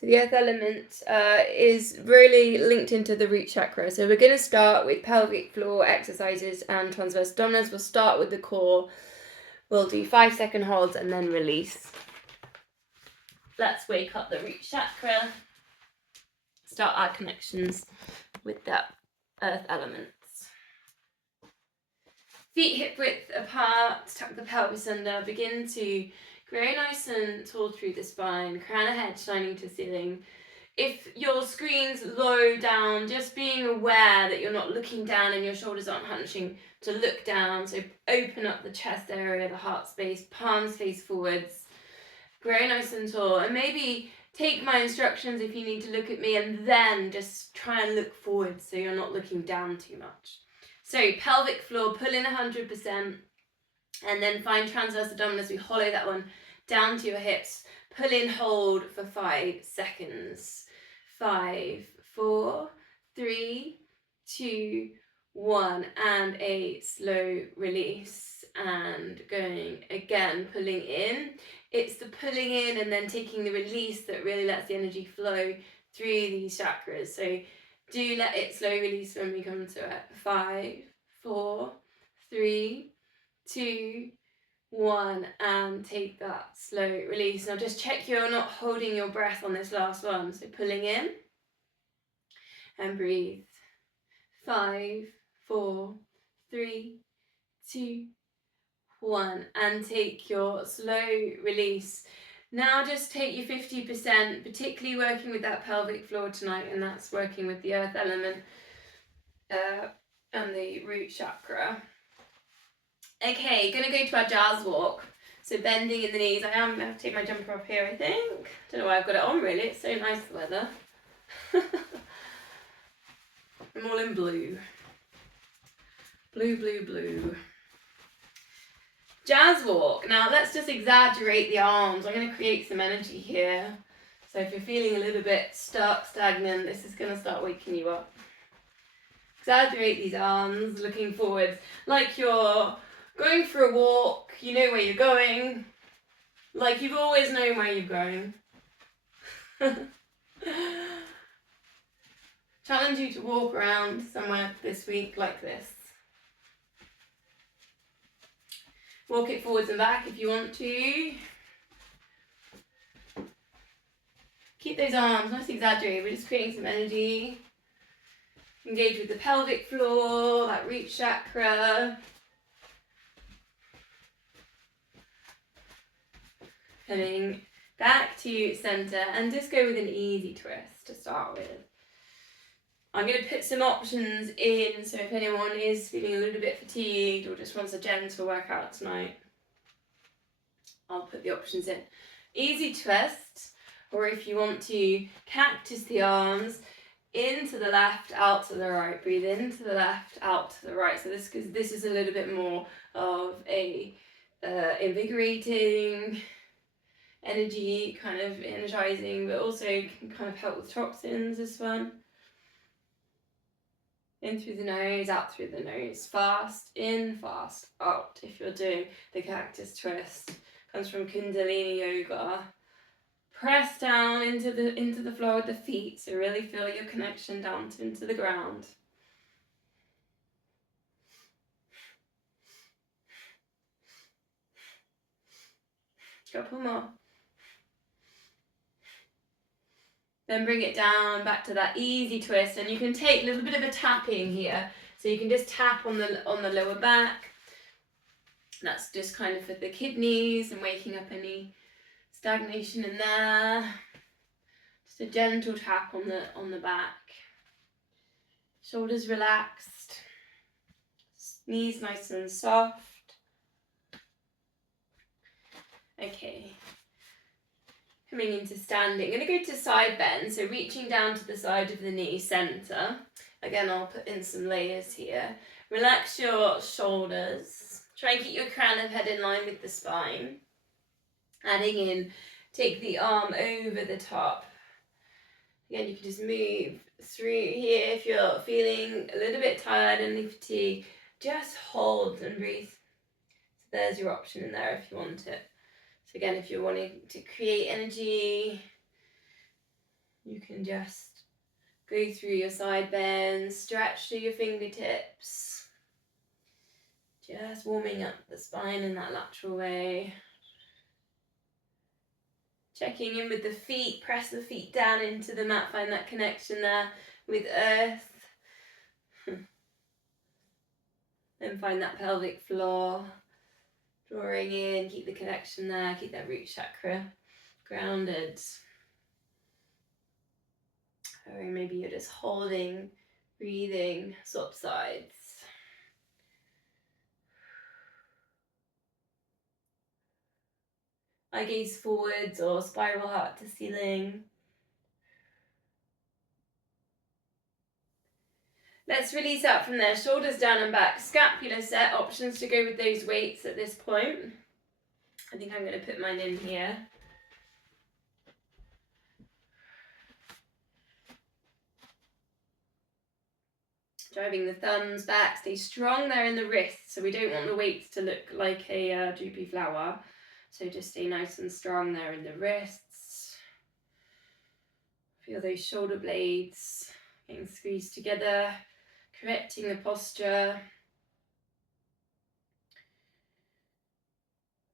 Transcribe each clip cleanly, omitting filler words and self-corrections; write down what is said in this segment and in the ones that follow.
So the earth element is really linked into the root chakra. So we're going to start with pelvic floor exercises and transverse abdominals. We'll start with the core. We'll do 5-second holds and then release. Let's wake up the root chakra. Start our connections with that earth elements. Feet hip width apart, tuck the pelvis under, begin to grow nice and tall through the spine, crown of head shining to ceiling. If your screen's low down, just being aware that you're not looking down and your shoulders aren't hunching to look down. So open up the chest area, the heart space, palms face forwards, grow nice and tall, and maybe take my instructions if you need to look at me, and then just try and look forward so you're not looking down too much. So pelvic floor, pull in 100%, and then find transverse abdominals. We hollow that one down to your hips. Pull in, hold for 5 seconds. 5, 4, 3, 2, 1, and a slow release. And going again, pulling in. It's the pulling in and then taking the release that really lets the energy flow through these chakras. So do let it slow release when we come to it. 5, 4, 3, 2, 1, and take that slow release. Now just check you're not holding your breath on this last one. So pulling in and breathe. 5, 4, 3, 2, 1, and take your slow release. Now just take your 50%, particularly working with that pelvic floor tonight, and that's working with the earth element and the root chakra. Okay, gonna go to our jazz walk. So bending in the knees. I am gonna have to take my jumper off here, I think. Don't know why I've got it on really, it's so nice the weather. I'm all in blue. Blue, blue, blue. Jazz walk. Now let's just exaggerate the arms. I'm going to create some energy here. So if you're feeling a little bit stuck, stagnant, this is going to start waking you up. Exaggerate these arms, looking forwards, like you're going for a walk, you know where you're going, like you've always known where you're going. Challenge you to walk around somewhere this week like this. Walk it forwards and back if you want to. Keep those arms nice and exaggerated. We're just creating some energy. Engage with the pelvic floor, that root chakra. Coming back to center, and just go with an easy twist to start with. I'm going to put some options in, so if anyone is feeling a little bit fatigued or just wants a gentle workout tonight, I'll put the options in. Easy twist, or if you want to cactus the arms, into the left, out to the right. Breathe into the left, out to the right. So this is a little bit more of a invigorating energy, kind of energizing, but also can kind of help with toxins, this one. In through the nose, out through the nose. Fast in, fast out. If you're doing the cactus twist, comes from Kundalini Yoga. Press down into the floor with the feet, so really feel your connection down into the ground. Couple more. Then bring it down back to that easy twist, and you can take a little bit of a tapping here. So you can just tap on the lower back. That's just kind of for the kidneys and waking up any stagnation in there. Just a gentle tap on the back. Shoulders relaxed. Knees nice and soft. Okay. Coming into standing. I'm going to go to side bend, so reaching down to the side of the knee, center. Again, I'll put in some layers here. Relax your shoulders. Try and keep your crown of head in line with the spine. Adding in, take the arm over the top. Again, you can just move through here if you're feeling a little bit tired and fatigue. Just hold and breathe. So there's your option in there if you want it. So again, if you're wanting to create energy, You can just go through your side bends, stretch through your fingertips, just warming up the spine in that lateral way. Checking in with the feet, press the feet down into the mat, find that connection there with earth. Then find that pelvic floor, drawing in, keep the connection there, keep that root chakra grounded. Or maybe you're just holding, breathing, swap sides. I gaze forwards or spiral heart to ceiling. Let's release out from there, shoulders down and back, scapula set, options to go with those weights at this point. I think I'm going to put mine in here. Driving the thumbs back, stay strong there in the wrists, so we don't want the weights to look like a droopy flower. So just stay nice and strong there in the wrists. Feel those shoulder blades getting squeezed together, correcting the posture.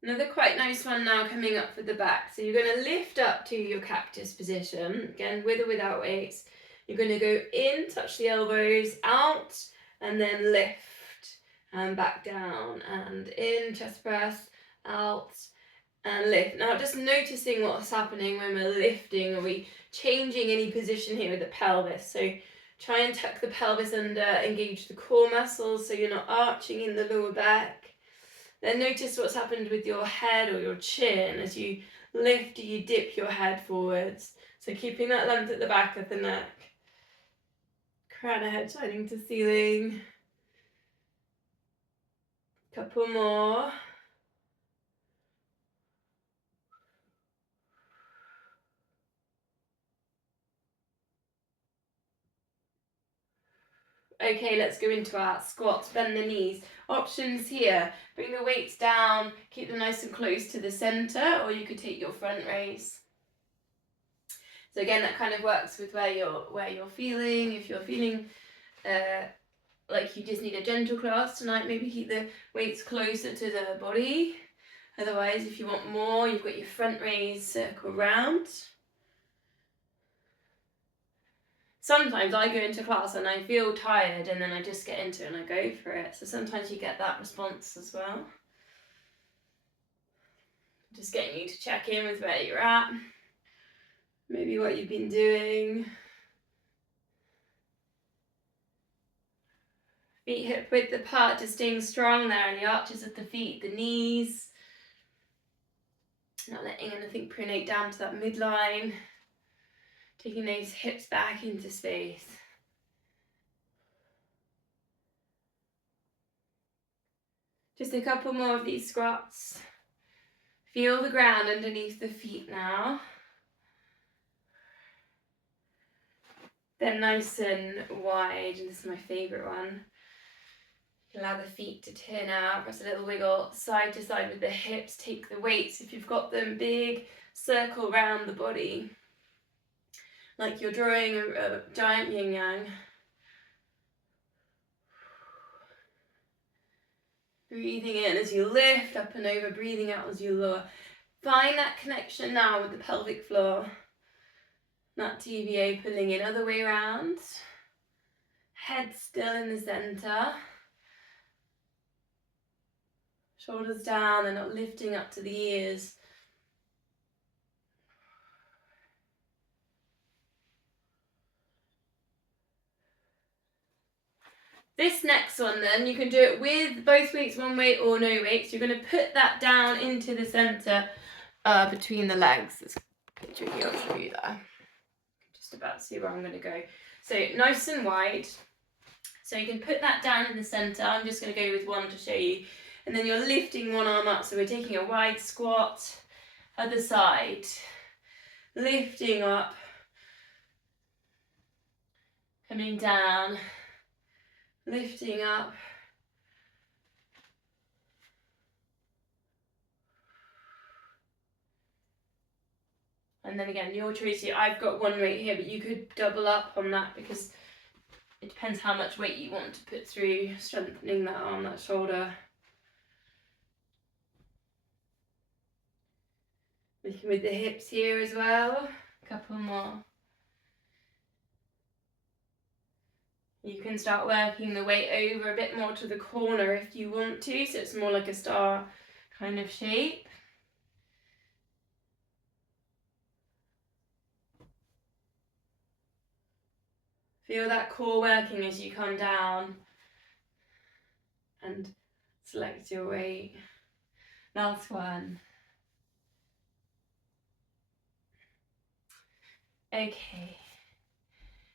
Another quite nice one now coming up for the back. So you're going to lift up to your cactus position, again with or without weights. You're going to go in, touch the elbows, out, and then lift, and back down, and in, chest press, out, and lift. Now just noticing what's happening when we're lifting. Are we changing any position here with the pelvis? So try and tuck the pelvis under, engage the core muscles so you're not arching in the lower back. Then notice what's happened with your head or your chin as you lift or you dip your head forwards. So keeping that length at the back of the neck. Crown of head shining to ceiling. Couple more. Okay, let's go into our squats. Bend the knees. Options here. Bring the weights down, keep them nice and close to the center, or you could take your front raise. So again, that kind of works with where you're feeling. If you're feeling like you just need a gentle class tonight, maybe keep the weights closer to the body. Otherwise, if you want more, you've got your front raise, circle round. Sometimes I go into class and I feel tired and then I just get into it and I go for it. So sometimes you get that response as well. Just getting you to check in with where you're at. Maybe what you've been doing. Feet hip width apart, just staying strong there in the arches of the feet, the knees. Not letting anything pronate down to that midline. Taking those hips back into space. Just a couple more of these squats. Feel the ground underneath the feet now. They're nice and wide, and this is my favourite one. Allow the feet to turn out, press a little wiggle side to side with the hips. Take the weights, if you've got them, big circle round the body. Like you're drawing a giant yin yang. Breathing in as you lift up and over, breathing out as you lower. Find that connection now with the pelvic floor. That TVA pulling in, other way around. Head still in the center. Shoulders down, they're not lifting up to the ears. This next one then, you can do it with both weights, one weight or no weights. You're going to put that down into the center between the legs. It's tricky, I'll show you there. Just about to see where I'm going to go. So nice and wide. So you can put that down in the center. I'm just going to go with one to show you. And then you're lifting one arm up. So we're taking a wide squat. Other side. Lifting up. Coming down. Lifting up. And then again, your choice here. I've got one weight here, but you could double up on that because it depends how much weight you want to put through strengthening that arm, that shoulder. Looking with the hips here as well. A couple more. You can start working the weight over a bit more to the corner if you want to, so it's more like a star kind of shape. Feel that core working as you come down and select your weight. Last one. Okay.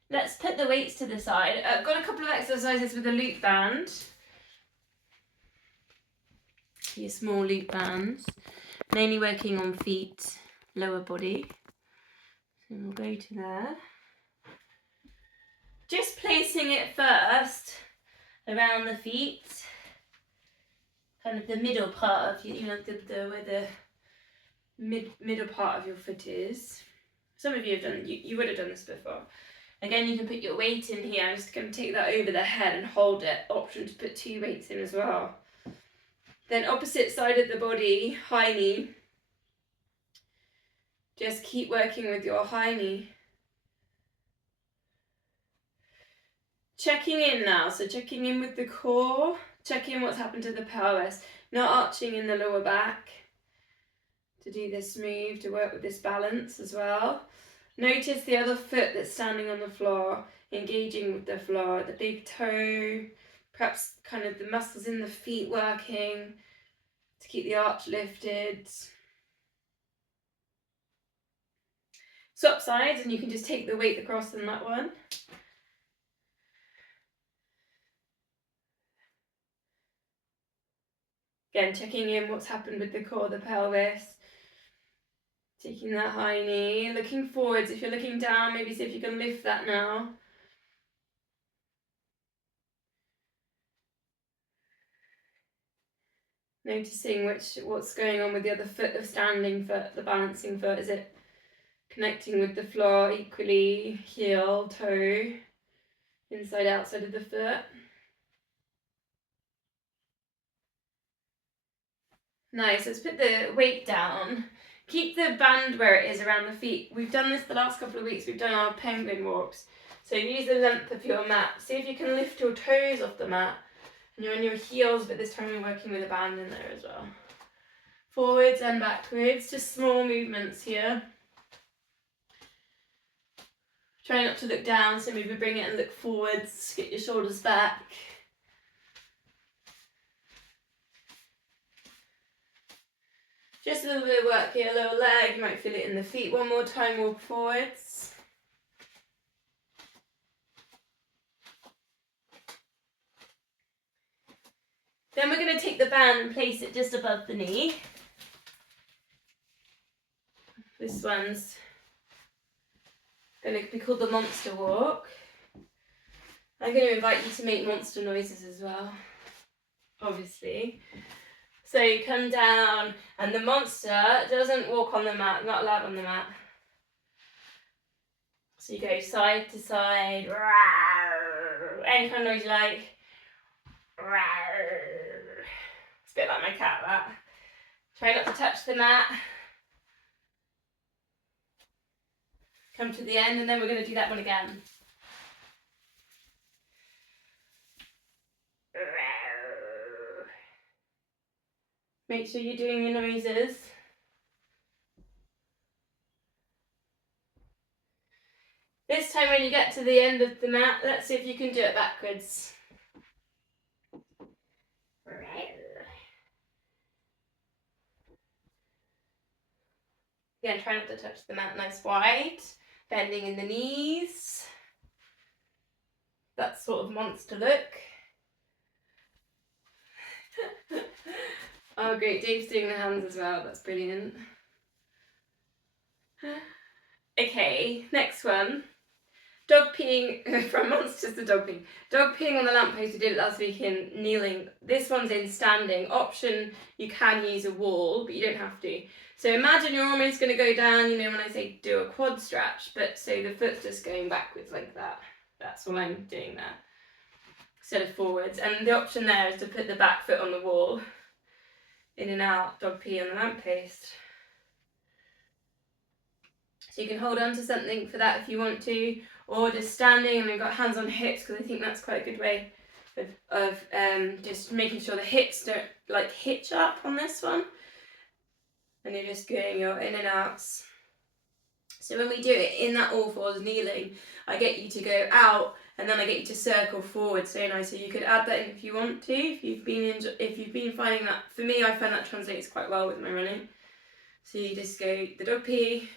Let's put the weights to the side. I've got a couple of exercises with a loop band. Your small loop bands. Mainly working on feet, lower body. So we'll go to there. Just placing it first around the feet. Kind of the middle part of you know, where the middle part of your foot is. Some of you have done, you would have done this before. Again, you can put your weight in here. I'm just going to take that over the head and hold it. Option to put 2 weights in as well. Then opposite side of the body, high knee. Just keep working with your high knee. Checking in now. So checking in with the core. Checking what's happened to the pelvis. Not arching in the lower back. To do this move, to work with this balance as well. Notice the other foot that's standing on the floor, engaging with the floor, the big toe, perhaps kind of the muscles in the feet working to keep the arch lifted. Swap sides and you can just take the weight across on that one. Again, checking in what's happened with the core, the pelvis. Taking that high knee, looking forwards. If you're looking down, maybe see if you can lift that now. Noticing what's going on with the other foot, the standing foot, the balancing foot. Is it connecting with the floor equally? Heel, toe, inside, outside of the foot. Nice, let's put the weight down. Keep the band where it is around the feet. We've done this the last couple of weeks. We've done our penguin walks. So use the length of your mat. See if you can lift your toes off the mat. And you're on your heels, but this time you're working with a band in there as well. Forwards and backwards, just small movements here. Try not to look down, so maybe bring it and look forwards. Get your shoulders back. Just a little bit of work here, lower leg, you might feel it in the feet. One more time, walk forwards. Then we're going to take the band and place it just above the knee. This one's going to be called the monster walk. I'm going to invite you to make monster noises as well, obviously. So you come down and the monster doesn't walk on the mat, not allowed on the mat. So you go side to side, any kind of noise you like. It's a bit like my cat, that. Try not to touch the mat. Come to the end and then we're going to do that one again. Make sure you're doing your noises. This time when you get to the end of the mat, let's see if you can do it backwards. Again, try not to touch the mat nice wide. Bending in the knees. That sort of monster look. Oh great, Dave's doing the hands as well, that's brilliant. Okay, next one. Dog peeing, from monsters to dog peeing. Dog peeing on the lamppost, we did it last week in kneeling. This one's in standing. Option, you can use a wall, but you don't have to. So imagine you're almost going to go down, you know, when I say do a quad stretch, but so the foot's just going backwards like that. That's all I'm doing there, instead of forwards. And the option there is to put the back foot on the wall, in and out, dog pee on the lamppost. So you can hold on to something for that if you want to, or just standing and then got hands on hips, because I think that's quite a good way of just making sure the hips don't like hitch up on this one. And you're just doing your in and outs. So when we do it in that all fours kneeling, I get you to go out and then I get you to circle forwards, don't I? So you could add that in if you want to, if you've been finding that, for me I find that translates quite well with my running. So you just go the dog pee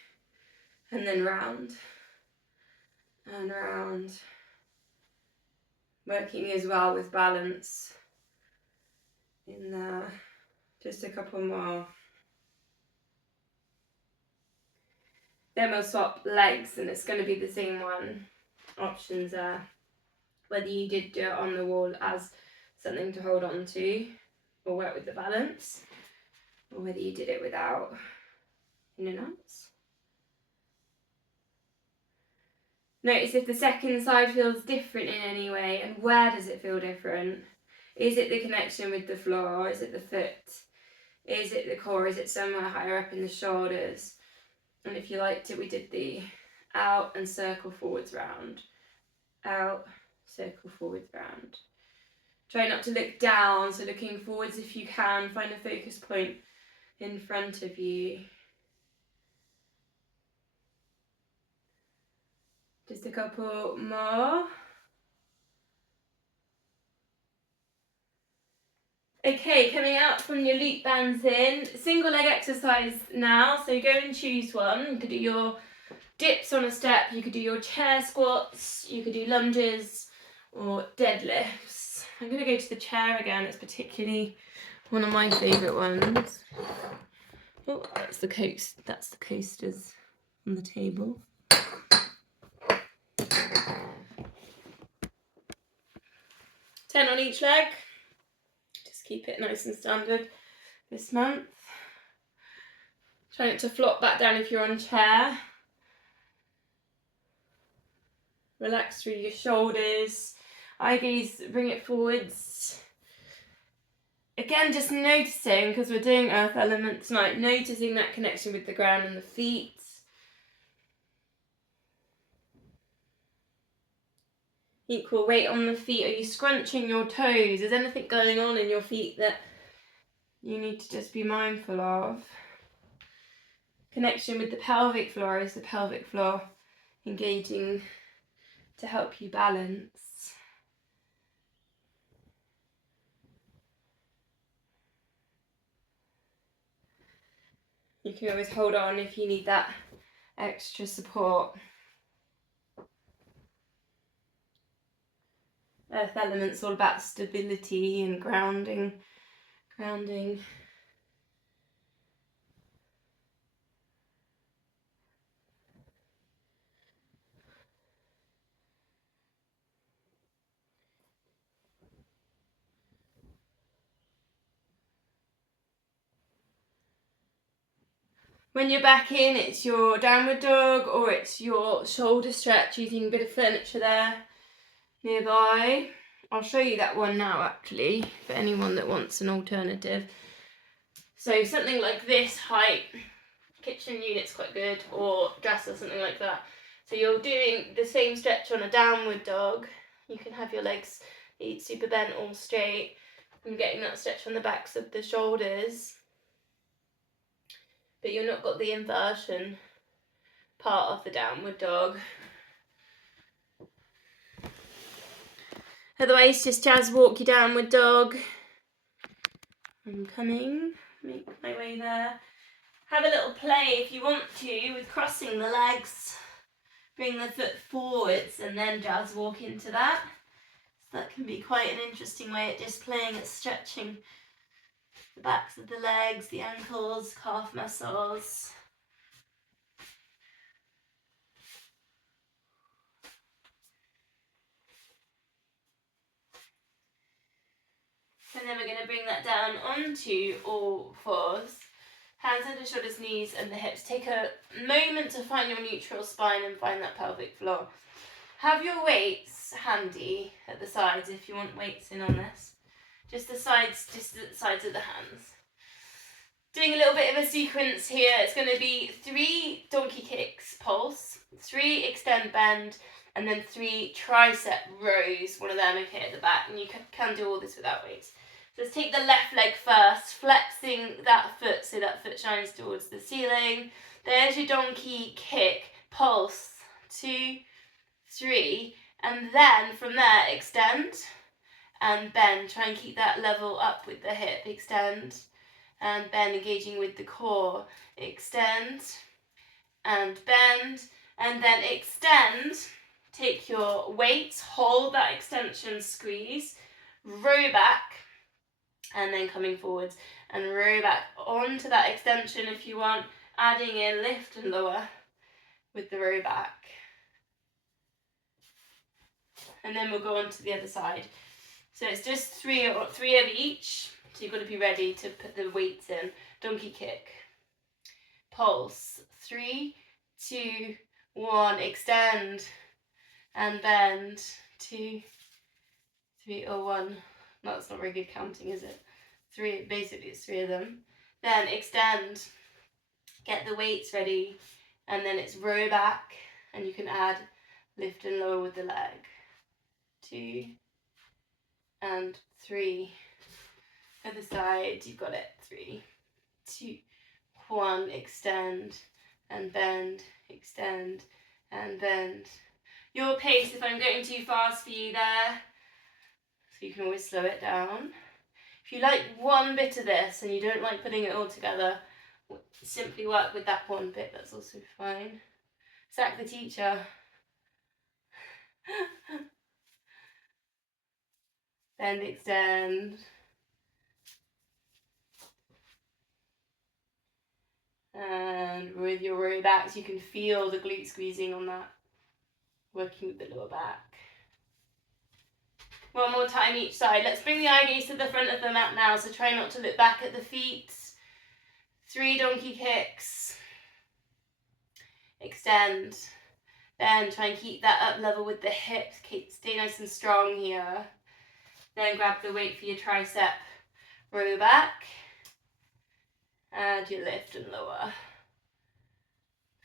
and then round and round, working as well with balance in there. Just a couple more. Then we'll swap legs and it's going to be the same one. Options there. Whether you did do it on the wall as something to hold on to or work with the balance, or whether you did it without, in and outs. Notice if the second side feels different in any way, and where does it feel different? Is it the connection with the floor? Is it the foot? Is it the core? Is it somewhere higher up in the shoulders? And if you liked it, we did the out and circle forwards round. Out, circle forwards round. Try not to look down, so looking forwards if you can. Find a focus point in front of you. Just a couple more. Okay, coming out from your loop bands in. Single leg exercise now, so go and choose one. You could do your dips on a step, you could do your chair squats, you could do lunges or deadlifts. I'm going to go to the chair again, it's particularly one of my favourite ones. Oh, that's the coasters on the table. 10 on each leg. Just keep it nice and standard this month. Try not to flop back down if you're on chair. Relax through your shoulders. Eye gaze, bring it forwards. Again, just noticing, because we're doing earth element tonight, noticing that connection with the ground and the feet. Equal weight on the feet. Are you scrunching your toes? Is anything going on in your feet that you need to just be mindful of? Connection with the pelvic floor. Is the pelvic floor engaging to help you balance? You can always hold on if you need that extra support. Earth element's all about stability and grounding. When you're back in, it's your downward dog or it's your shoulder stretch using a bit of furniture there nearby. I'll show you that one now actually, for anyone that wants an alternative. So something like this height, kitchen unit's quite good, or dresser, something like that. So you're doing the same stretch on a downward dog. You can have your legs super bent, all straight, and getting that stretch on the backs of the shoulders. But you've not got the inversion part of the downward dog. Otherwise, just jazz walk your downward dog. I'm coming, make my way there. Have a little play if you want to with crossing the legs. Bring the foot forwards and then jazz walk into that. So that can be quite an interesting way at just playing at stretching the backs of the legs, the ankles, calf muscles. And then we're going to bring that down onto all fours. Hands under shoulders, knees and the hips. Take a moment to find your neutral spine and find that pelvic floor. Have your weights handy at the sides if you want weights in on this. Just the sides of the hands. Doing a little bit of a sequence here. It's going to be 3 donkey kicks, pulse, 3 extend, bend, and then 3 tricep rows, one of them okay at the back, and you can do all this without weights. So let's take the left leg first, flexing that foot so that foot shines towards the ceiling. There's your donkey kick, pulse, 2, 3, and then from there extend and bend. Try and keep that level up with the hip, extend and bend, engaging with the core, extend and bend, and then extend. Take your weights, hold that extension, squeeze, row back, and then coming forwards and row back onto that extension if you want, adding in lift and lower with the row back. And then we'll go on to the other side. So it's just three of each, so you've got to be ready to put the weights in. Donkey kick, pulse, 3, 2, 1, extend and bend, 2, 3, or 1. That's not very good counting, is it? 3, basically it's 3 of them. Then extend, get the weights ready, and then it's row back, and you can add lift and lower with the leg. 2 and 3. Other side, you've got it. 3, 2, 1, extend and bend, extend and bend. Your pace, if I'm going too fast for you there, so you can always slow it down. If you like one bit of this and you don't like putting it all together, simply work with that one bit, that's also fine. Sack the teacher. Bend, extend. And with your row backs, you can feel the glute squeezing on that, working with the lower back. One more time each side. Let's bring the eye gaze to the front of the mat now, so try not to look back at the feet. 3 donkey kicks. Extend. Then try and keep that up level with the hips. Stay nice and strong here. Then grab the weight for your tricep. Row back. And your lift and lower.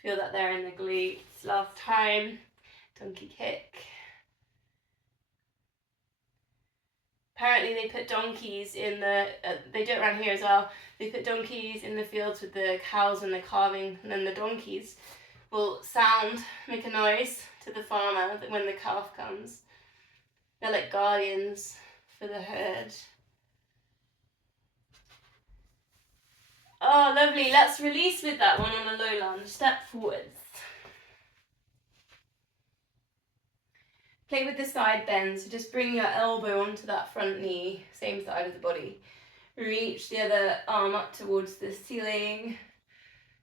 Feel that there in the glutes. Last time. Donkey kick. Apparently they put donkeys in the, they do it around here as well, they put donkeys in the fields with the cows when they're calving, and then the donkeys will make a noise to the farmer when the calf comes. They're like guardians for the herd. Oh, lovely. Let's release with that one on a low lunge. Step forwards. Play with the side bend, so just bring your elbow onto that front knee, same side of the body. Reach the other arm up towards the ceiling,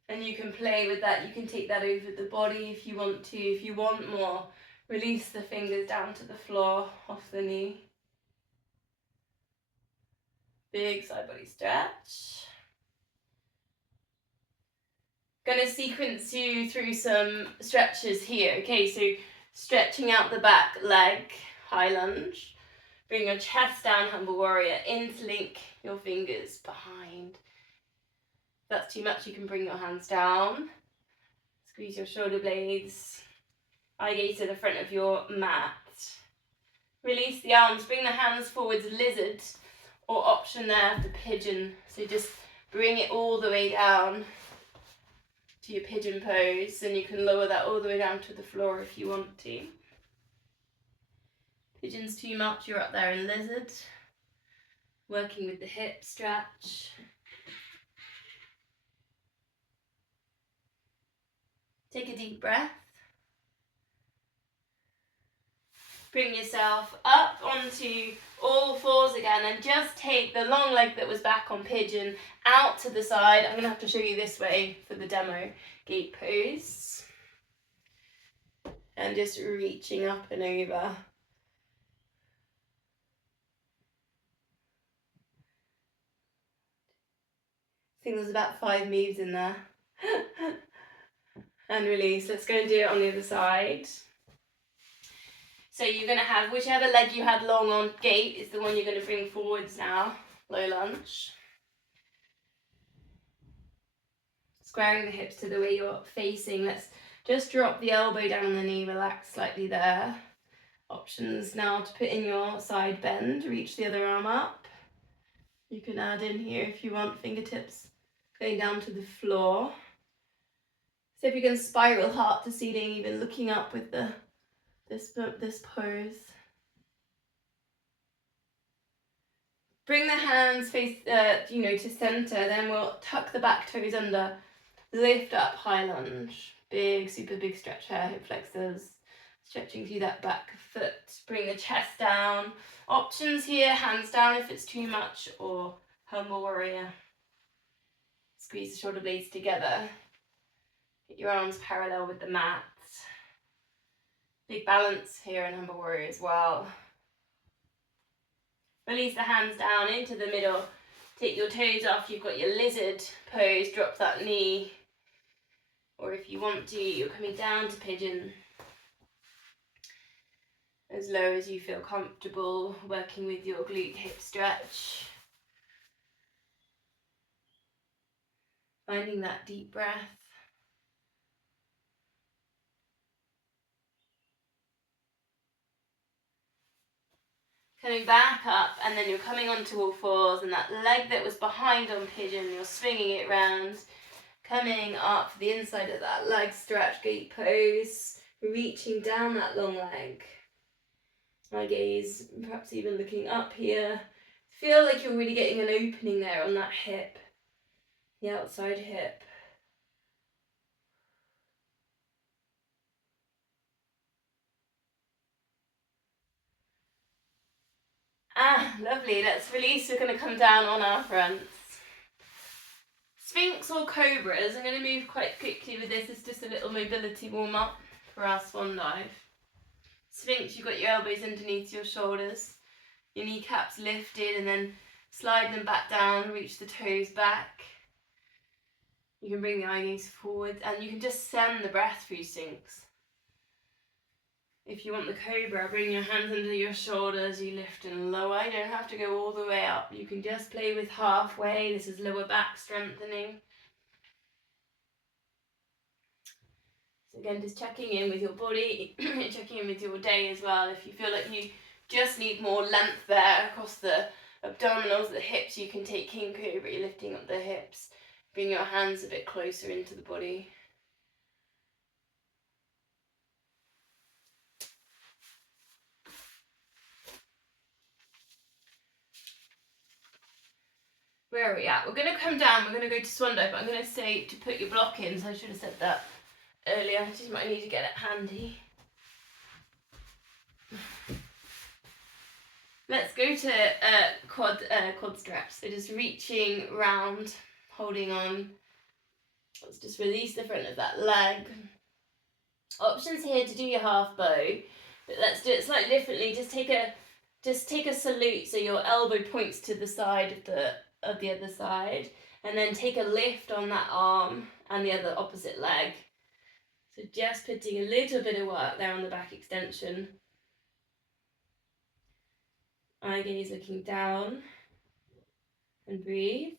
and you can play with that. You can take that over the body if you want to. If you want more, release the fingers down to the floor, off the knee. Big side body stretch. Gonna sequence you through some stretches here. Okay, so stretching out the back leg, high lunge. Bring your chest down, humble warrior. Interlink your fingers behind. If that's too much, you can bring your hands down. Squeeze your shoulder blades. Eye gaze to the front of your mat. Release the arms, bring the hands forwards, lizard, or option there for pigeon. So just bring it all the way down to your pigeon pose, and you can lower that all the way down to the floor if you want to. Pigeon's too much, you're up there in lizard. Working with the hip stretch. Take a deep breath. Bring yourself up onto all fours again, and just take the long leg that was back on pigeon out to the side. I'm going to have to show you this way for the demo gate pose. And just reaching up and over. I think think there's about 5 moves in there. And release. Let's go and do it on the other side. So you're going to have whichever leg you had long on gate is the one you're going to bring forwards now. Low lunge. Squaring the hips to the way you're facing. Let's just drop the elbow down on the knee, relax slightly there. Options now to put in your side bend, reach the other arm up. You can add in here if you want fingertips going down to the floor. So if you can spiral heart to ceiling, even looking up with this pose. Bring the hands face, to center. Then we'll tuck the back toes under. Lift up, high lunge. Big, super big stretch here, hip flexors. Stretching through that back foot. Bring the chest down. Options here, hands down if it's too much, or humble warrior. Squeeze the shoulder blades together. Get your arms parallel with the mat. Big balance here in humble warrior as well. Release the hands down into the middle. Take your toes off. You've got your lizard pose. Drop that knee. Or if you want to, you're coming down to pigeon. As low as you feel comfortable, working with your glute hip stretch. Finding that deep breath. Coming back up, and then you're coming onto all fours, and that leg that was behind on pigeon, you're swinging it round, coming up the inside of that leg stretch, gate pose, reaching down that long leg. My gaze, perhaps even looking up here. Feel like you're really getting an opening there on that hip, the outside hip. Lovely. Let's release. We're going to come down on our fronts. Sphinx or cobras. I'm going to move quite quickly with this. It's just a little mobility warm-up for our swan dive. Sphinx, you've got your elbows underneath your shoulders. Your kneecaps lifted, and then slide them back down. Reach the toes back. You can bring the eye gaze forward, and you can just send the breath through Sphinx. If you want the cobra, bring your hands under your shoulders, you lift and lower. You don't have to go all the way up. You can just play with halfway. This is lower back strengthening. So again, just checking in with your body, checking in with your day as well. If you feel like you just need more length there across the abdominals, the hips, you can take King Cobra. You're lifting up the hips. Bring your hands a bit closer into the body. Where are we at? We're going to come down, we're going to go to swan dive, but I'm going to say to put your block in, so I should have said that earlier. I just might need to get it handy. Let's go to quad stretch. So just reaching round, holding on. Let's just release the front of that leg. Options here to do your half bow, but let's do it slightly differently. Just take a salute, so your elbow points to the side of the other side, and then take a lift on that arm and the other opposite leg. So just putting a little bit of work there on the back extension. Eye gaze looking down, and breathe.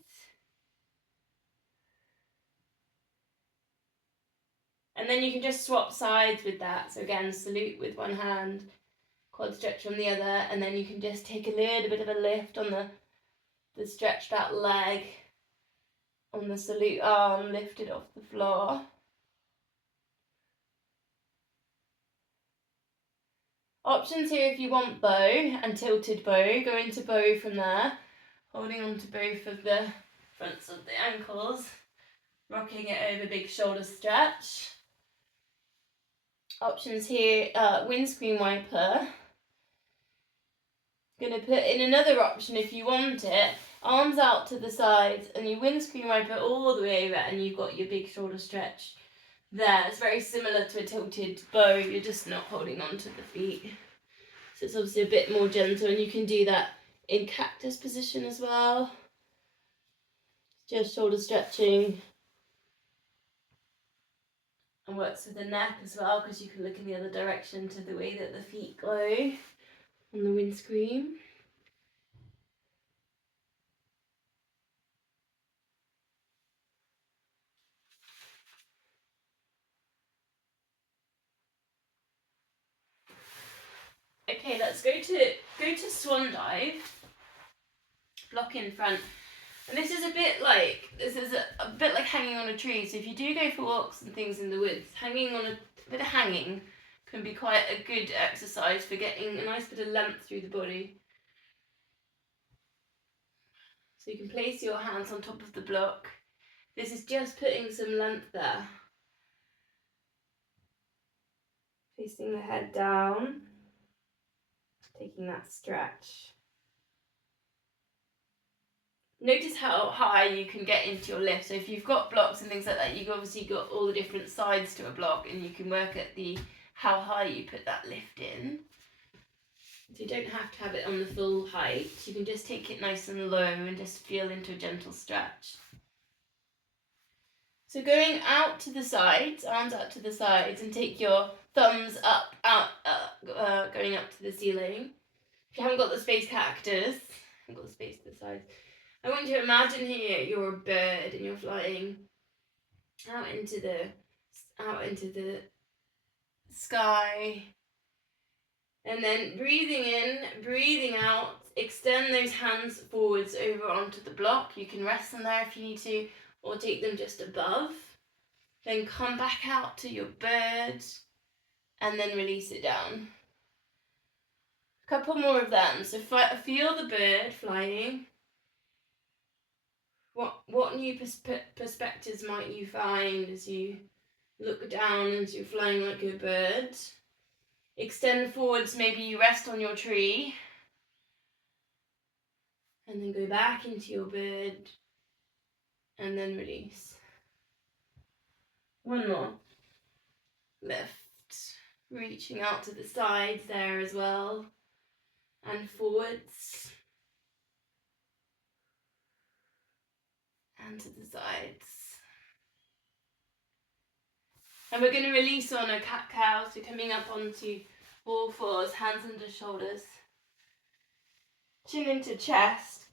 And then you can just swap sides with that. So again, salute with one hand, quad stretch on the other, and then you can just take a little bit of a lift on the stretched out leg, on the salute arm, lifted off the floor. Options here if you want bow and tilted bow. Go into bow from there, holding on to both of the fronts of the ankles, rocking it over big shoulder stretch. Options here, windscreen wiper. Going to put in another option if you want it, arms out to the sides, and you windscreen wiper all the way over, and you've got your big shoulder stretch there. It's very similar to a tilted bow, you're just not holding on to the feet. So it's obviously a bit more gentle, and you can do that in cactus position as well. Just shoulder stretching. And works with the neck as well, because you can look in the other direction to the way that the feet go on the windscreen. Okay, let's go to swan dive. Block in front. And this is a bit like hanging on a tree. So if you do go for walks and things in the woods, hanging on a bit of hanging can be quite a good exercise for getting a nice bit of length through the body. So you can place your hands on top of the block. This is just putting some length there. Placing the head down, taking that stretch. Notice how high you can get into your lift. So if you've got blocks and things like that, you've obviously got all the different sides to a block, and you can work at how high you put that lift in. So you don't have to have it on the full height. You can just take it nice and low and just feel into a gentle stretch. So going out to the sides, arms out to the sides, and take your thumbs up, going up to the ceiling. If you haven't got the space cactus, haven't got the space to the sides, I want you to imagine here you're a bird and you're flying out into the sky. And then breathing in, breathing out, extend those hands forwards over onto the block. You can rest them there if you need to, or take them just above. Then come back out to your bird and then release it down. A couple more of them. So feel the bird flying. What new perspectives might you find as you look down as you're flying like a bird? Extend forwards, maybe you rest on your tree. And then go back into your bird. And then release. One more. Lift. Reaching out to the sides there as well. And forwards. And to the sides. And we're going to release on a cat-cow, so coming up onto all fours, hands under shoulders. Chin into chest.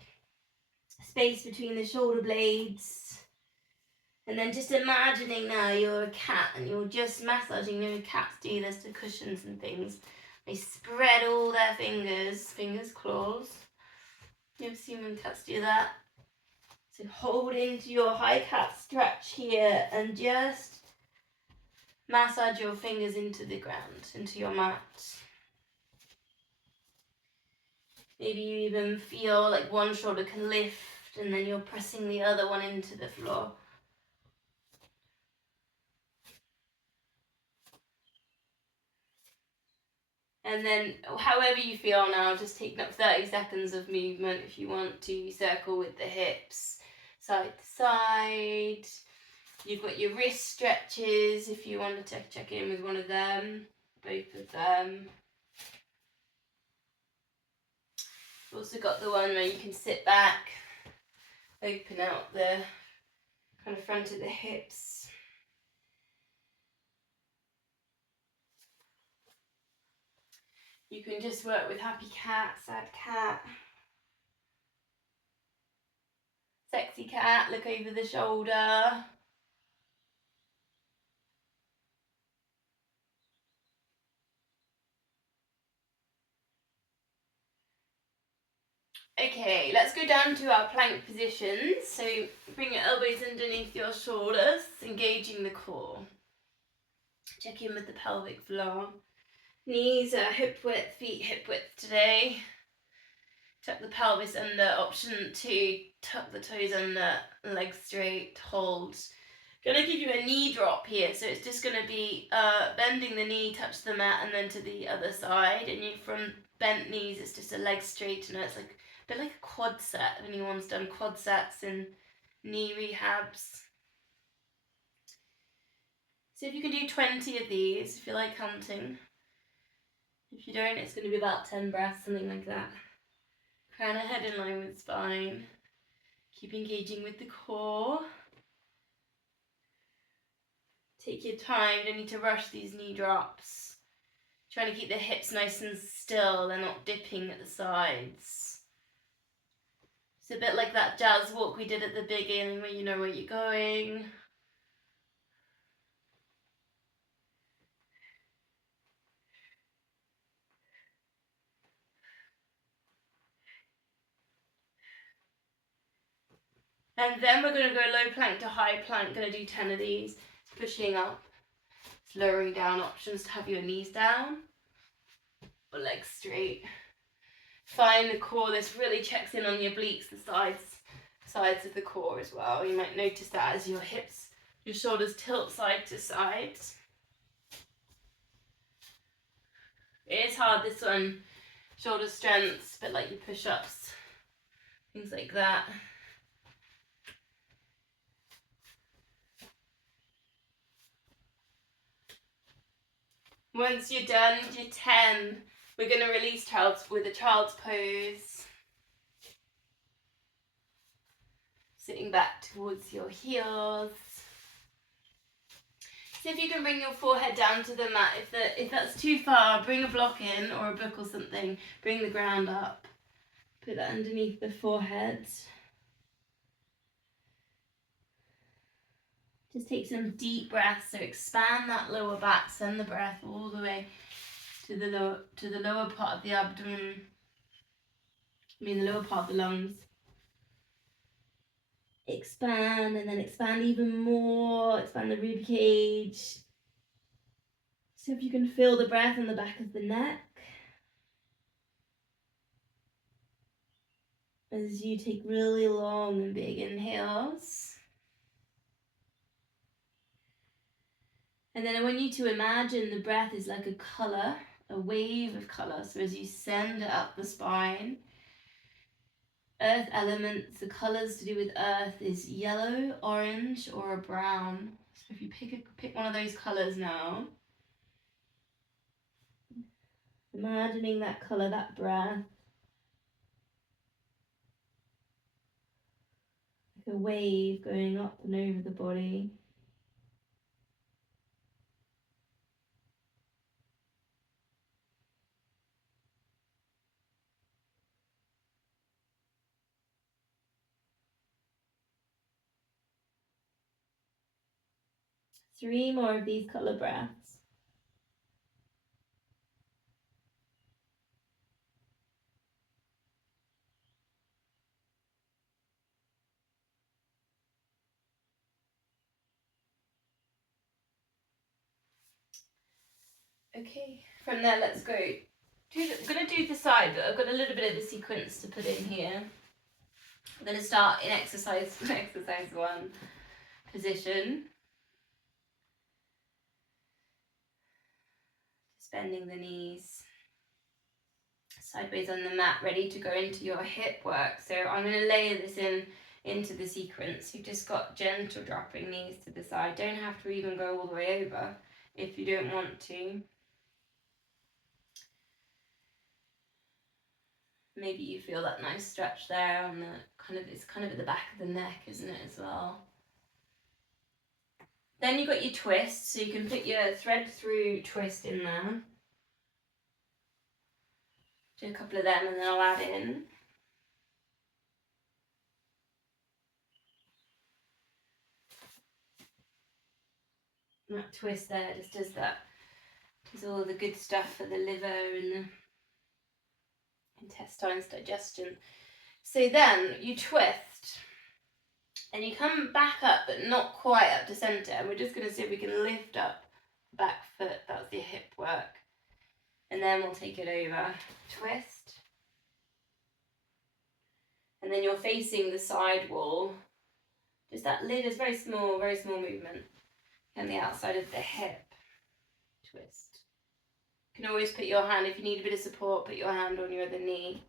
Space between the shoulder blades. And then just imagining now you're a cat and you're just massaging. You know, cats do this to cushions and things. They spread all their fingers, claws. You've seen when cats do that. So hold into your high cat stretch here and just massage your fingers into the ground, into your mat. Maybe you even feel like one shoulder can lift and then you're pressing the other one into the floor. And then however you feel now, just taking up 30 seconds of movement if you want to. Circle with the hips, side to side. You've got your wrist stretches if you want to check in with one of them, both of them. You've also got the one where you can sit back, open out the kind of front of the hips. You can just work with happy cat, sad cat. Sexy cat, look over the shoulder. Okay, let's go down to our plank positions. So bring your elbows underneath your shoulders, engaging the core. Check in with the pelvic floor. Knees are hip width, feet hip width today. Tuck the pelvis under. Option 2, tuck the toes under, legs straight, hold. Gonna give you a knee drop here, so it's just gonna be bending the knee, touch the mat, and then to the other side. And you, from bent knees, it's just a leg straightener. It's like a bit like a quad set. If anyone's done quad sets in knee rehabs. So if you can do 20 of these, if you like counting. If you don't, it's going to be about 10 breaths, something like that. Crown of head in line with spine. Keep engaging with the core. Take your time, don't need to rush these knee drops. Trying to keep the hips nice and still, they're not dipping at the sides. It's a bit like that jazz walk we did at the beginning where you know where you're going. And then we're going to go low plank to high plank. Going to do 10 of these. Pushing up, lowering down. Options to have your knees down or legs straight. Find the core. This really checks in on your obliques, the sides of the core as well. You might notice that as your hips, your shoulders tilt side to side. It is hard, this one. Shoulder strength, a bit like your push-ups, things like that. Once you're done, do 10. We're going to release with a child's pose. Sitting back towards your heels. See if you can bring your forehead down to the mat. If that's too far, bring a block in or a book or something. Bring the ground up. Put that underneath the forehead. Just take some deep breaths. So expand that lower back. Send the breath all the way to the lower part of the abdomen. The lower part of the lungs. Expand and then expand even more. Expand the rib cage. So if you can feel the breath in the back of the neck. As you take really long and big inhales. And then I want you to imagine the breath is like a colour, a wave of colour. So as you send it up the spine, earth elements, the colours to do with earth is yellow, orange, or a brown. So if you pick one of those colours now, imagining that colour, that breath, like a wave going up and over the body. Three more of these colour breaths. Okay, from there let's go. I'm going to do the side, but I've got a little bit of a sequence to put in here. I'm going to start in exercise 1 position. Just bending the knees. Sideways on the mat, ready to go into your hip work. So I'm going to layer this into the sequence. You've just got gentle dropping knees to the side. Don't have to even go all the way over if you don't want to. Maybe you feel that nice stretch there on the it's kind of at the back of the neck, isn't it, as well? Then you've got your twist, so you can put your thread through twist in there. Do a couple of them and then I'll add in. And that twist there just does that. Does all the good stuff for the liver and the intestines, digestion. So then you twist and you come back up but not quite up to centre, and we're just going to see if we can lift up the back foot. That's your hip work, and then we'll take it over. Twist, and then you're facing the side wall. Just that lid is very small movement, and the outside of the hip. Twist. You can always put your hand, if you need a bit of support, put your hand on your other knee.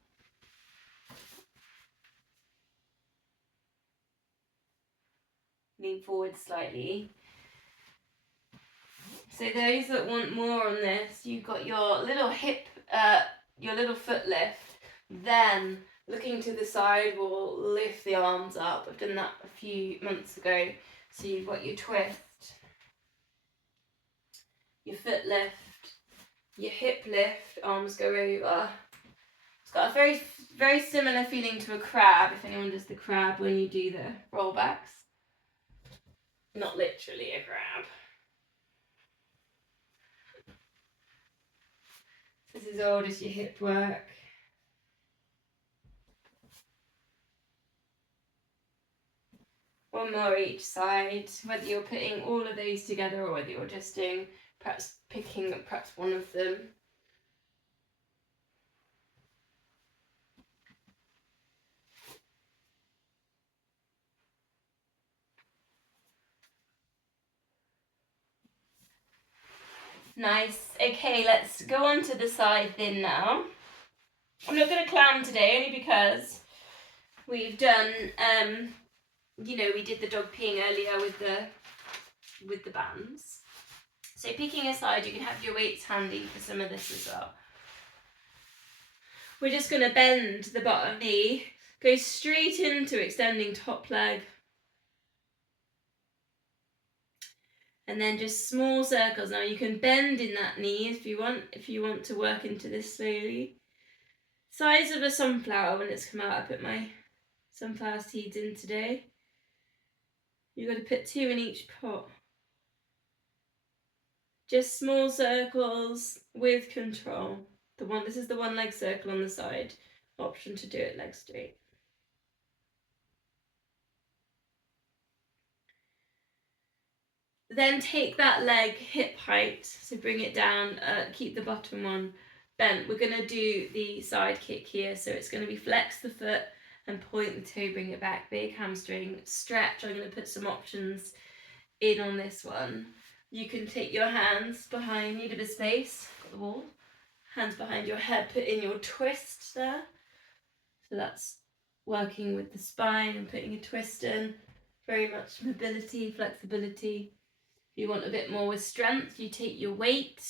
Lean forward slightly. So those that want more on this, you've got your little hip, your little foot lift. Then Looking to the side, we'll lift the arms up. I've done that a few months ago. So you've got your twist, your foot lift, your hip lift, arms go over. It's got a very, very similar feeling to a crab, if anyone does the crab when you do the rollbacks. Not literally a crab. This is all just your hip work. One more each side, whether you're putting all of those together or whether you're just doing, perhaps picking perhaps one of them. Nice. Okay, let's go on to the side thin now. I'm not going to clam today, only because we've done, we did the dog peeing earlier with the bands. So picking a side, you can have your weights handy for some of this as well. We're just going to bend the bottom knee, go straight into extending top leg. And then just small circles. Now you can bend in that knee if you want to work into this slowly. Size of a sunflower when it's come out. I put my sunflower seeds in today. You've got to put 2 in each pot. Just small circles with control. This is the one leg circle on the side. Option to do it leg straight. Then take that leg hip height, so bring it down, keep the bottom one bent. We're going to do the side kick here, so it's going to be flex the foot and point the toe, bring it back, big hamstring, stretch. I'm going to put some options in on this one. You can take your hands behind, need a bit of space, got the wall, hands behind your head, put in your twist there. So that's working with the spine and putting a twist in, very much mobility, flexibility. If you want a bit more with strength, you take your weight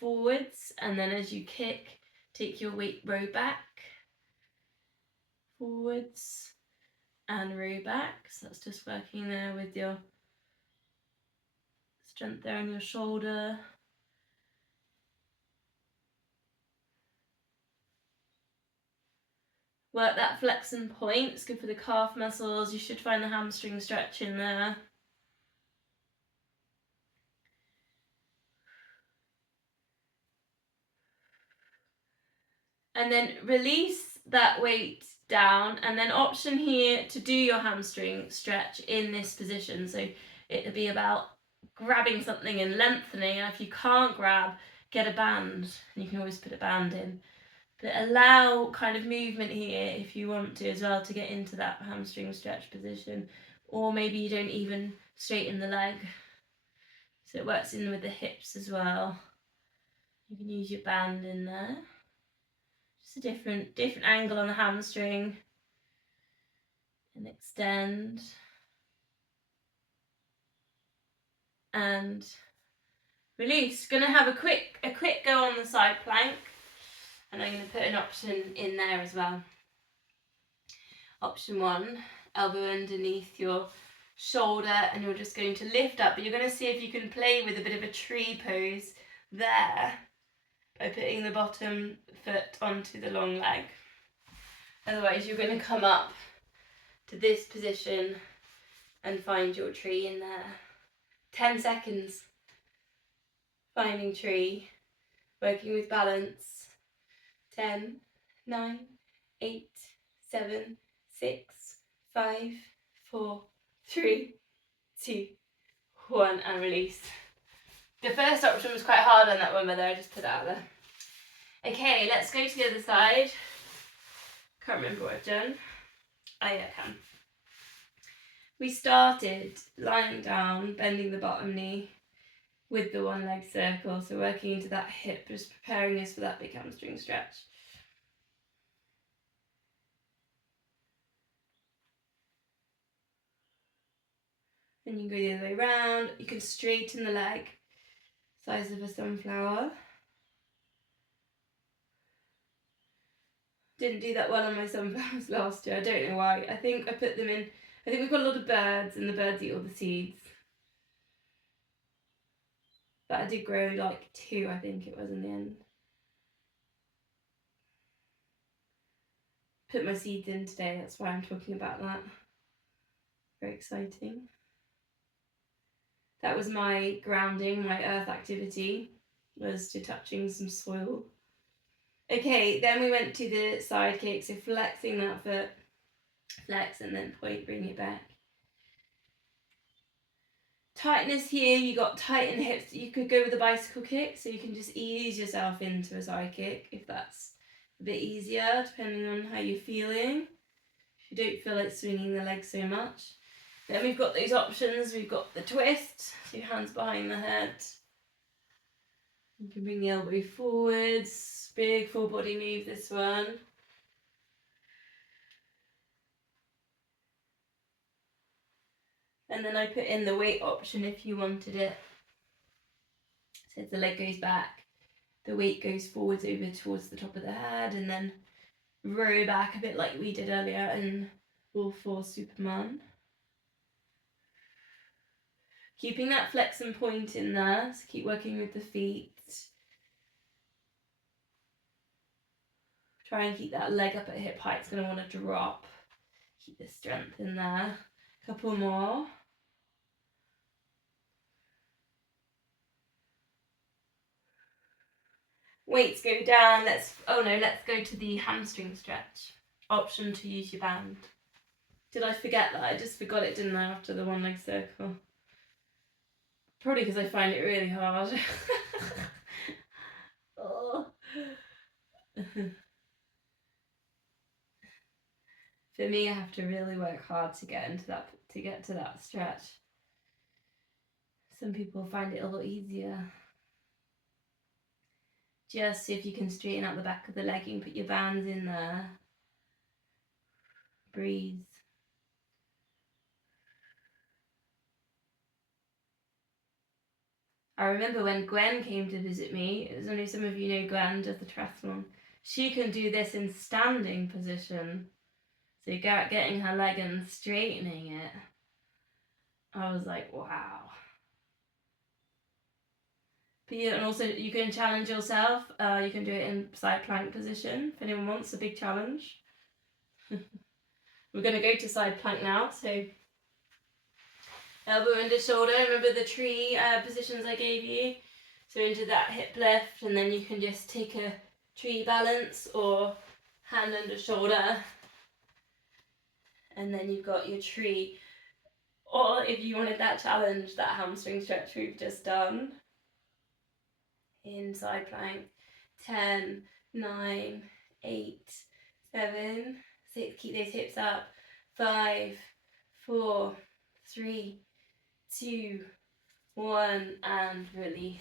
forwards, and then as you kick, take your weight row back, forwards and row back. So that's just working there with your strength there on your shoulder. Work that flex and point. It's good for the calf muscles. You should find the hamstring stretch in there. And then release that weight down, and then option here to do your hamstring stretch in this position. So it'll be about grabbing something and lengthening, and if you can't grab, get a band, and you can always put a band in. But allow kind of movement here if you want to as well to get into that hamstring stretch position, or maybe you don't even straighten the leg. So it works in with the hips as well. You can use your band in there. Just a different angle on the hamstring. And extend. And release. Gonna have a quick go on the side plank. And I'm gonna put an option in there as well. Option 1, elbow underneath your shoulder, and you're just going to lift up, but you're going to see if you can play with a bit of a tree pose there by putting the bottom foot onto the long leg. Otherwise you're going to come up to this position and find your tree in there. 10 seconds. Finding tree, working with balance. 10, 9, 8, 7, 6, 5, 4, 3, 2, 1, and release. The first option was quite hard on that one, but I just put it out there. Okay, let's go to the other side. Can't remember what I've done. Oh yeah, I can. We started lying down, bending the bottom knee with the one leg circle, so working into that hip, just preparing us for that big hamstring stretch. Then you can go the other way around. You can straighten the leg, size of a sunflower. Didn't do that well on my sunflowers last year. I don't know why. I think I put them in. I think we've got a lot of birds, and the birds eat all the seeds. But I did grow like 2, I think it was in the end. Put my seeds in today, that's why I'm talking about that. Very exciting. That was my grounding, my earth activity, was to touching some soil. Okay, then we went to the side kick, so flexing that foot, flex and then point, bring it back. Tightness here, you got tight in the hips. You could go with a bicycle kick, so you can just ease yourself into a side kick if that's a bit easier, depending on how you're feeling. If you don't feel like swinging the legs so much. Then we've got those options. We've got the twist, so your hands behind the head. You can bring the elbow forwards. Big full body move, this one. And then I put in the weight option if you wanted it. So the leg goes back, the weight goes forwards over towards the top of the head, and then row back a bit like we did earlier in All 4 Superman. Keeping that flex and point in there, so keep working with the feet. Try and keep that leg up at hip height, it's going to want to drop. Keep the strength in there. Couple more. Weights go down, let's go to the hamstring stretch. Option to use your band. Did I forget that? I just forgot it, didn't I, after the one leg circle? Probably because I find it really hard. Oh. For me, I have to really work hard to get to that stretch. Some people find it a lot easier. Just see if you can straighten out the back of the leg. You can put your bands in there. Breathe. I remember when Gwen came to visit me, as only some of you know Gwen does the triathlon, she can do this in standing position. So getting her leg and straightening it. I was like, wow. And also you can challenge yourself. You can do it in side plank position if anyone wants a big challenge. We're going to go to side plank now. So elbow under shoulder. Remember the tree positions I gave you? So into that hip lift, and then you can just take a tree balance or hand under shoulder. And then you've got your tree. Or if you wanted that challenge, that hamstring stretch we've just done. In side plank. 10, 9, 8, 7, 6. Keep those hips up. 5, 4, 3, 2, 1, and release.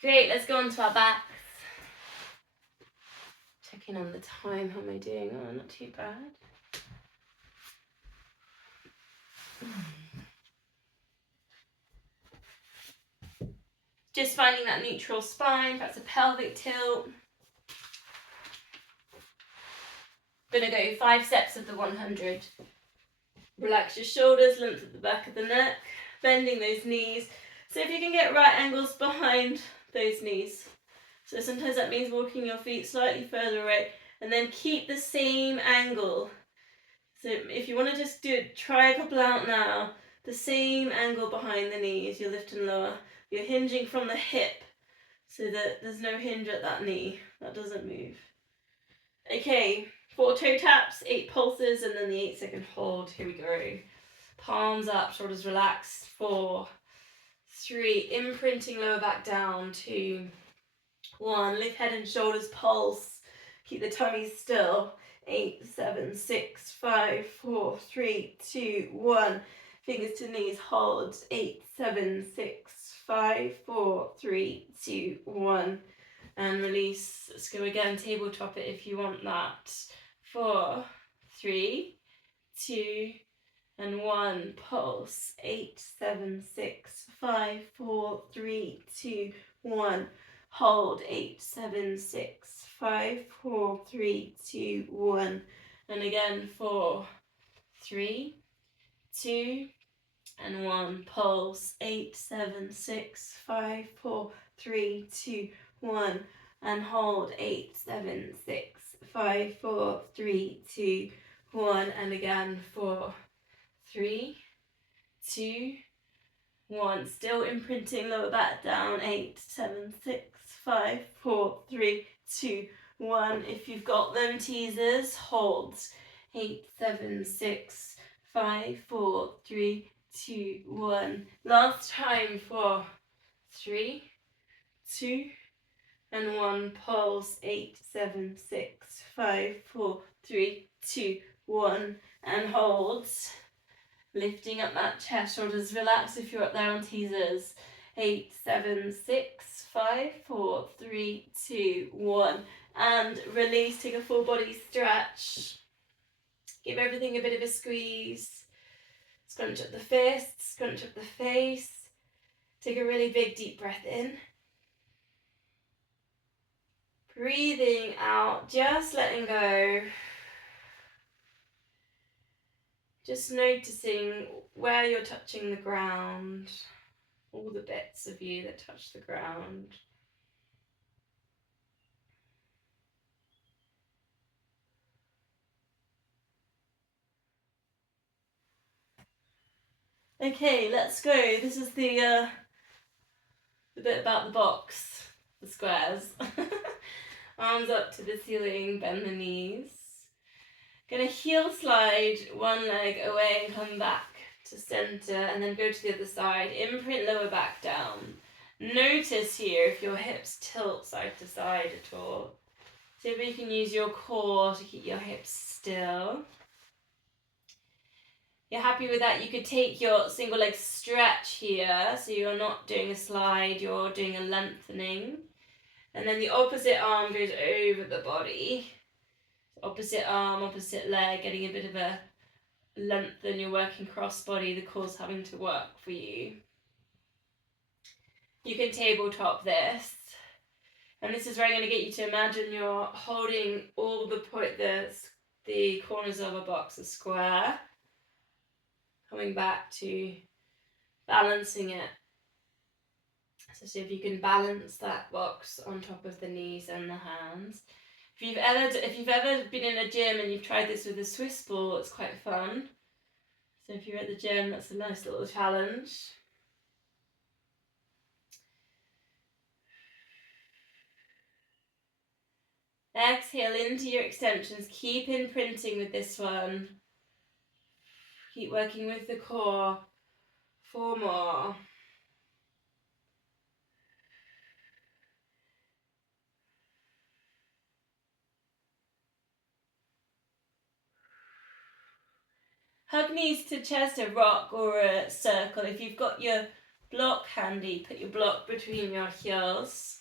Great, let's go on to our backs. Checking on the time, how am I doing? Oh, not too bad. Just finding that neutral spine, perhaps a pelvic tilt. Gonna go 5 steps of the 100. Relax your shoulders, length at the back of the neck, bending those knees. So if you can get right angles behind those knees. So sometimes that means walking your feet slightly further away, and then keep the same angle. So if you want to just try a couple out now, the same angle behind the knees, you lift and lower. You're hinging from the hip, so that there's no hinge at that knee, that doesn't move. Okay, 4 toe taps, 8 pulses, and then the 8-second hold. Here we go. Palms up, shoulders relaxed. 4, 3, imprinting lower back down. 2, 1, lift head and shoulders, pulse. Keep the tummy still. 8, 7, 6, 5, 4, 3, 2, 1. Fingers to knees, hold. 8, 7, 6, 5, 4, 3, 2, 1. And release. Let's go again, tabletop it if you want that. 4, 3, 2, and 1. Pulse. 8, 7, 6, 5, 4, 3, 2, 1. hold, 8, 7, 6, 5, 4, 3, 2, 1, and again, 4, 3, 2, and 1, pulse, 8, 7, 6, 5, 4, 3, 2, 1, and hold, 8, 7, 6, 5, 4, 3, 2, 1, and again, 4, 3, 2, 1, still imprinting lower back down, 8, 7, 6, 5, 4, 3, 2, 1, if you've got them, teasers, hold, 8, 7, 6, 5, 4, 3, 2, 1, last time, 4, 3, 2, and 1, pulse, 8, 7, 6, 5, 4, 3, 2, 1, and hold. Lifting up that chest, shoulders relax if you're up there on teasers. 8, 7, 6, 5, 4, 3, 2, 1. And release, take a full body stretch. Give everything a bit of a squeeze. Scrunch up the fists, scrunch up the face. Take a really big deep breath in. Breathing out, just letting go. Just noticing where you're touching the ground. All the bits of you that touch the ground. Okay, let's go. This is the bit about the box, the squares. Arms up to the ceiling, bend the knees. Gonna heel slide one leg away and come back to center, and then go to the other side. Imprint lower back down. Notice here if your hips tilt side to side at all. See if you can use your core to keep your hips still. You're happy with that, you could take your single leg stretch here, so you're not doing a slide, you're doing a lengthening. And then the opposite arm goes over the body. Opposite arm, opposite leg, getting a bit of a lengthen, you're working cross body, the core's having to work for you. You can tabletop this. And this is where I'm going to get you to imagine you're holding all the corners of a box, a square. Coming back to balancing it. So see if you can balance that box on top of the knees and the hands. If you've ever been in a gym and you've tried this with a Swiss ball, it's quite fun. So if you're at the gym, that's a nice little challenge. Exhale into your extensions. Keep imprinting with this one. Keep working with the core. 4 more. Hug knees to chest, a rock or a circle. If you've got your block handy, put your block between your heels.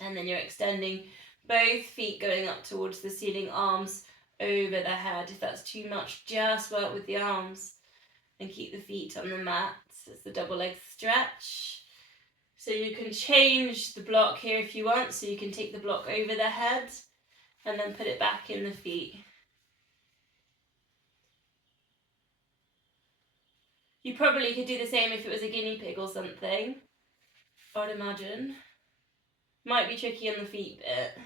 And then you're extending both feet going up towards the ceiling, arms over the head. If that's too much, just work with the arms and keep the feet on the mat. It's the double leg stretch. So you can change the block here if you want. So you can take the block over the head and then put it back in the feet. You probably could do the same if it was a guinea pig or something, I'd imagine. Might be tricky on the feet bit.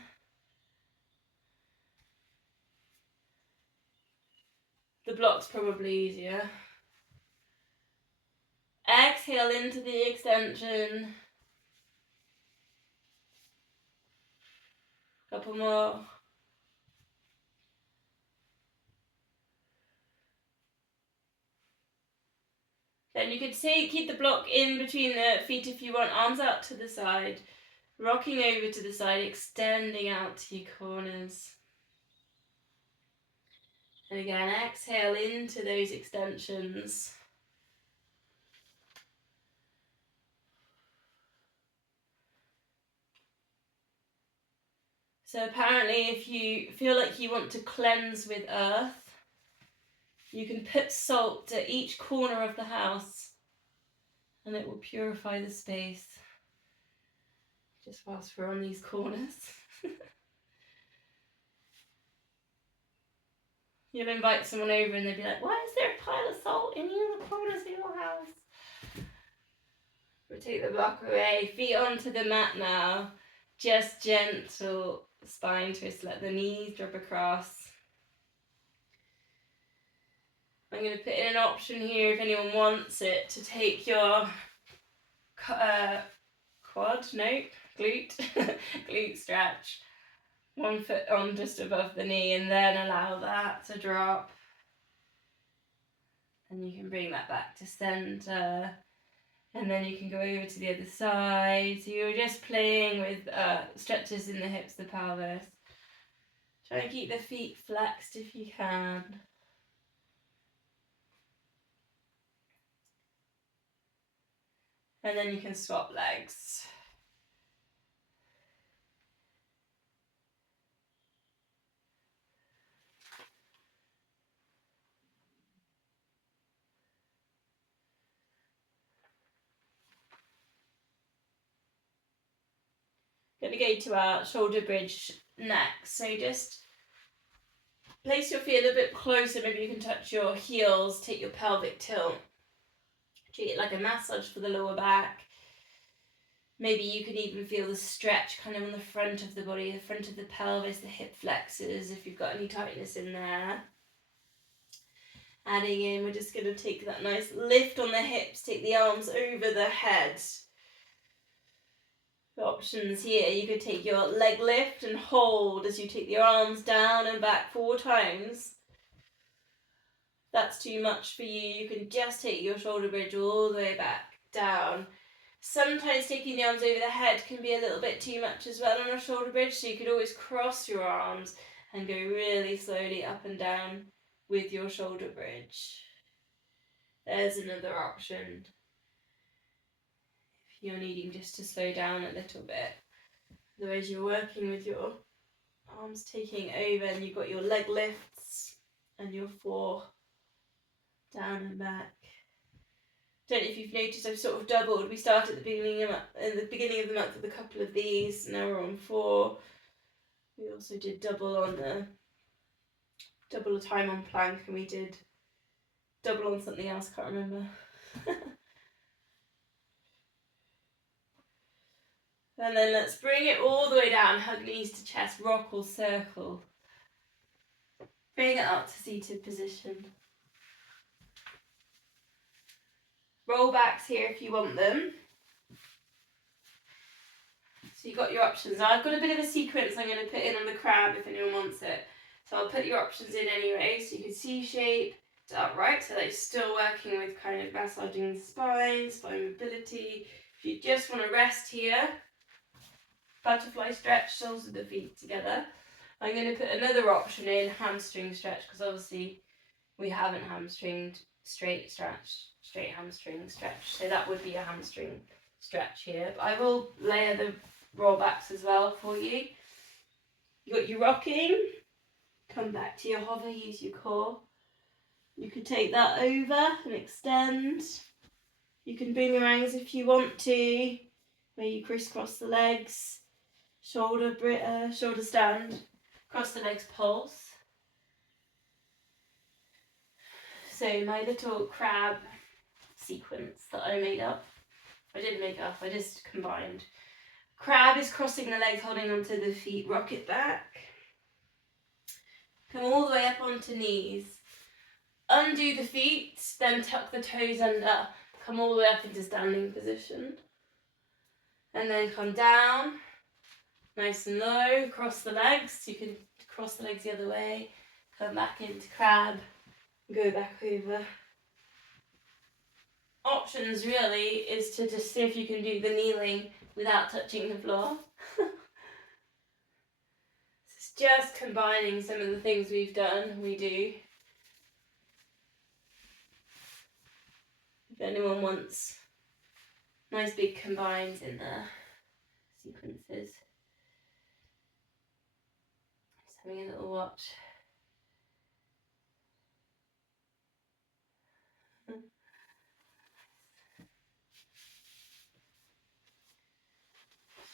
The block's probably easier. Exhale into the extension. Couple more. Then you could keep the block in between the feet if you want, arms out to the side, rocking over to the side, extending out to your corners. And again, exhale into those extensions. So apparently if you feel like you want to cleanse with earth, you can put salt at each corner of the house and it will purify the space. just whilst we're on these corners. You'll invite someone over and they'll be like, why is there a pile of salt in the corners of your house? Rotate the block away, feet onto the mat now. Just gentle spine twist, let the knees drop across. I'm going to put in an option here if anyone wants it to take your glute, glute stretch. 1 foot on just above the knee and then allow that to drop. And you can bring that back to center. And then you can go over to the other side. So you're just playing with stretches in the hips, the pelvis. Try and keep the feet flexed if you can. And then you can swap legs. Going to go to our shoulder bridge next. So just place your feet a little bit closer. Maybe you can touch your heels, take your pelvic tilt. Treat it like a massage for the lower back. Maybe you can even feel the stretch kind of on the front of the body, the front of the pelvis, the hip flexors, if you've got any tightness in there. Adding in, we're just going to take that nice lift on the hips, take the arms over the head. The options here, you could take your leg lift and hold as you take your arms down and back 4 times. If that's too much for you, you can just take your shoulder bridge all the way back down. Sometimes taking the arms over the head can be a little bit too much as well on a shoulder bridge, so you could always cross your arms and go really slowly up and down with your shoulder bridge. There's another option if you're needing just to slow down a little bit. Otherwise you're working with your arms taking over and you've got your leg lifts and your 4 down and back. Don't know if you've noticed I've sort of doubled. We started at the beginning of the month with a couple of these. Now we're on 4. We also did double a time on plank, and we did double on something else. Can't remember. And then let's bring it all the way down. Hug knees to chest. Rock or circle. Bring it up to seated position. Roll backs here if you want them. So you've got your options. Now I've got a bit of a sequence I'm going to put in on the crab if anyone wants it. So I'll put your options in anyway. So you can C shape to upright, so that you're still working with kind of massaging the spine mobility. If you just want to rest here, butterfly stretch, soles of the feet together. I'm going to put another option in, hamstring stretch, because obviously we haven't hamstringed straight hamstring stretch. So that would be a hamstring stretch here. But I will layer the rollbacks as well for you. You got your rocking. Come back to your hover, use your core. You could take that over and extend. You can boomerangs if you want to, where you crisscross the legs. Shoulder stand. Cross the legs, pulse. So my little crab sequence that I made up. I didn't make up, I just combined. Crab is crossing the legs, holding onto the feet, rock it back. Come all the way up onto knees. Undo the feet, then tuck the toes under. Come all the way up into standing position. And then come down, nice and low, cross the legs. You can cross the legs the other way. Come back into crab, go back over. Options really is to just see if you can do the kneeling without touching the floor. It's just combining some of the things we do. If anyone wants nice big combines in the sequences. Just having a little watch.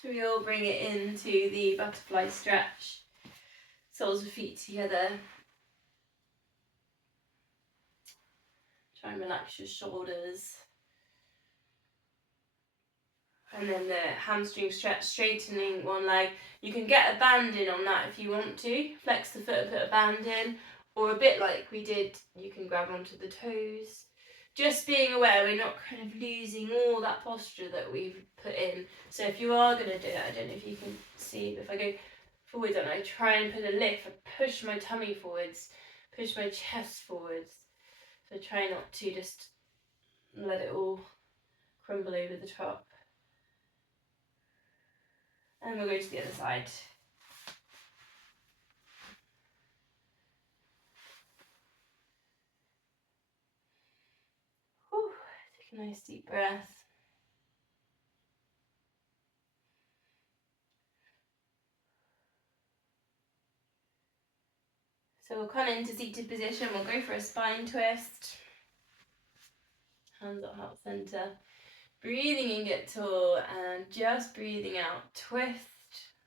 So we all bring it into the butterfly stretch. Soles of feet together. Try and relax your shoulders. And then the hamstring stretch, straightening one leg. You can get a band in on that if you want to. Flex the foot and put a band in. Or a bit like we did, you can grab onto the toes. Just being aware we're not kind of losing all that posture that we've put in. So if you are going to do it, I don't know if you can see, but if I go forward and I try and put a lift, I push my tummy forwards, push my chest forwards. So try not to just let it all crumble over the top. And we'll go to the other side. Whew. Take a nice deep breath. So we'll come into seated position. We'll go for a spine twist. Hands at heart center. Breathing in, get tall, and just breathing out. Twist.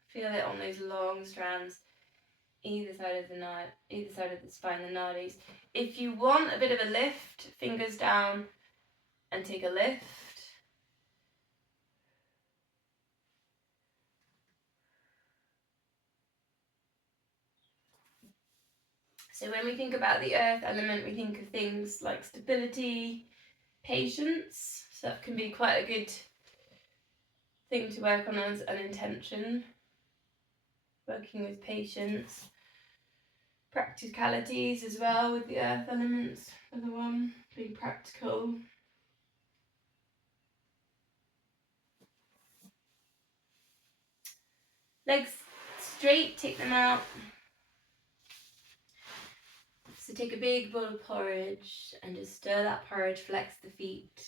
Feel it on those long strands, either side of the spine, the nadis. If you want a bit of a lift, fingers down and take a lift. So when we think about the earth element, we think of things like stability, patience. So that can be quite a good thing to work on as an intention. Working with patience. Practicalities as well with the earth elements. Another one, being practical. Legs straight, take them out. So take a big bowl of porridge and just stir that porridge, flex the feet.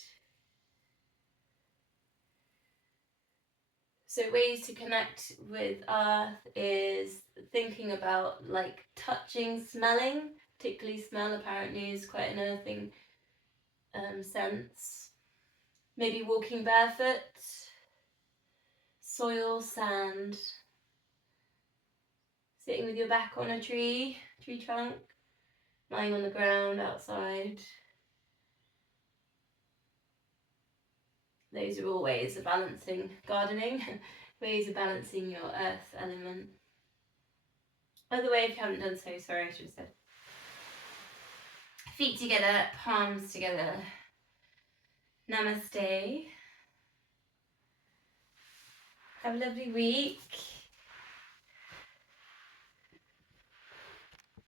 So ways to connect with earth is thinking about like touching, smelling, particularly smell apparently is quite an earthing sense. Maybe walking barefoot, soil, sand, sitting with your back on a tree trunk, lying on the ground outside. Those are all ways of balancing gardening, ways of balancing your earth element. By the way, if you haven't done so, sorry, I should have said. Feet together, palms together. Namaste. Have a lovely week.